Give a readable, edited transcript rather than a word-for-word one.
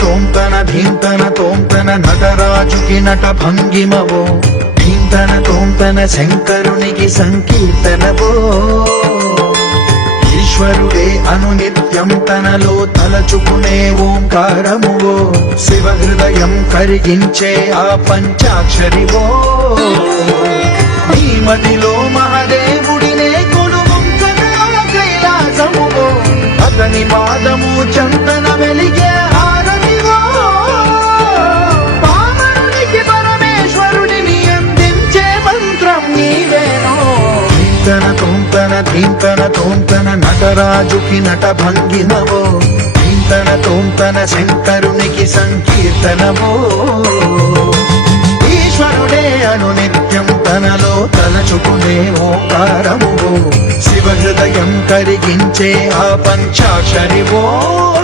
తోంతన ధీంతన తోంతన నటరాజుకి నట భంగిమవో ధీంతన తోంతన శంకరునికి సంకీర్తనవో ఈశ్వరుడే అనునిత్యం తనలో తలచుకునే ఓంకారమువో శివ హృదయం కరిగించే ఆ పంచాక్షరివో నీ మదిలో మహాదేవుడినే కొలువంకనా కైలాసమువో అతని పాదము చందన వెలిగే హారతివో పావనునికి పరమేశ్వరుడిని అందించే మంత్రం నీవేనో ధీంతన తోంతన ధీంతన తోంతన నటరాజుకి నట భంగిమవో ధీంతన తోంతన శంకరునికి సంకీర్తనవో ఈశ్వరుడే అనునిత్యం తనలో తలచుకునే ఓంకారమువో శివ హృదయం కరిగించే ఆ పంచాక్షరివో